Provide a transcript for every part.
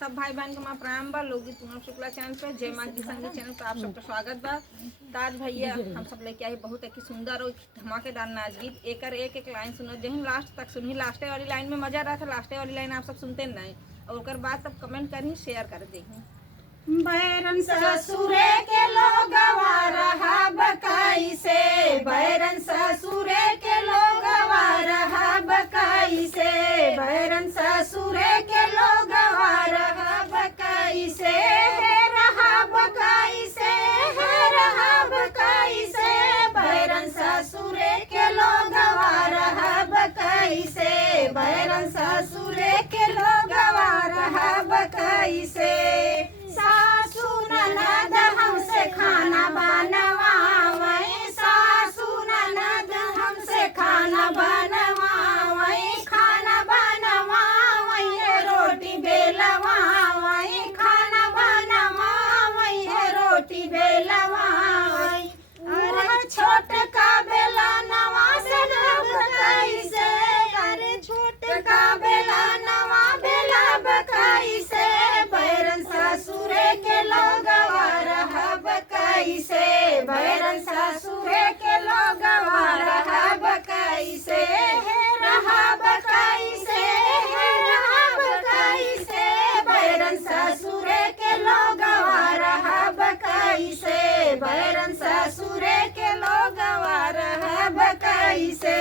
सब भाई बहन को मैं प्रणाम बा। लोगी पूनम शुक्ला चैनल पे, जय माँ की संगीत चैनल पे आप सबका स्वागत बा। ताज भैया हम सब लेके आए बहुत एक सुंदर और धमाकेदार नाच गीत। एक लाइन सुनो, जब लास्ट तक सुनी। लास्ट वाली लाइन में मजा रहा था, लास्ट वाली लाइन आप सब सुनते नहीं और उसके बाद तब कमेंट करी, शेयर कर दी। बैरन ससुरे के लोगवा रहब कैसे, बैरन ससुरे के लोगवा रहब कैसे, बैरन ससुरे के लोगवा रहब कैसे, रहब कैसे, रहब कैसे, बैरन ससुरे के लोगवा रहब कैसे, बैरन ससुरे के लोगवा रहब कैसे। सासू ननद हमसे खाना बनवावे, सासू ननद हमसे खाना बनवावे, खाना बनवावे रोटी बेलवावे, खाना बनवावे रोटी बेलवावे। अरे छोटका बेला नवा से रब कैसे, अरे छोटका बेला नवा बेला कैसे, बैरन ससुरे के लोगवा रहब कैसे, बैरन ससुरे के लोगवा रहब कैसे, रहब कैसे, रहब कैसे, बैरन ससुरे के लोगवा रहब कैसे, बैरन ससुरे के लोगवा रहब कैसे।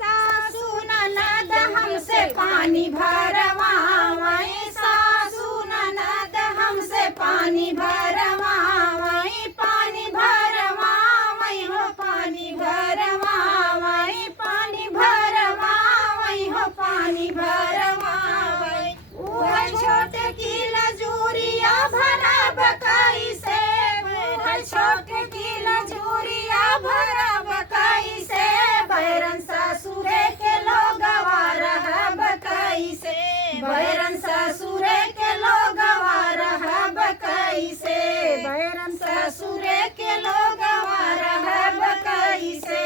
सासू ननद हमसे पानी भरवावे, सासू ननद हमसे पानी भरवावे, पानी भरवावे हो पानी भरवावे, पानी भरवावे हो पानी भरवावे। वह छोट की लजूरिया भरब कैसे, वह छोट की लजूरिया भरब कैसे, बैरन ससुरे के लोगवा रहब कैसे, बैरन ससुरे के लोगवा रहब कैसे, बैरन ससुरे के लोगवा रहब कैसे।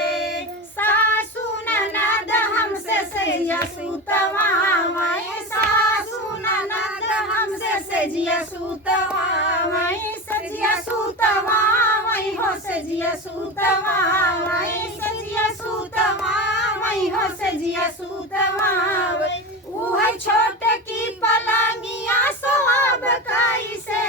सासू ननद हमसे सजिया सुतवावे, सासू ननद हमसे सजिया सुतवावे, सजिया सुतवावे हो सजिया सुतवावे, सजिया सुतवावे हो सजिया सुतवावे। उह छोट की पलंगिया सोहब कैसे,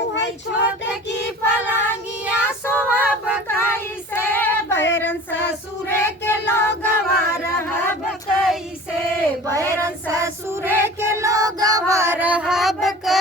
उह छोट की पलंगिया सोहब कैसे, बैरन ससुरे के लोगवा रहब कैसे, बैरन ससुरे के लोगवा रहब कैसे।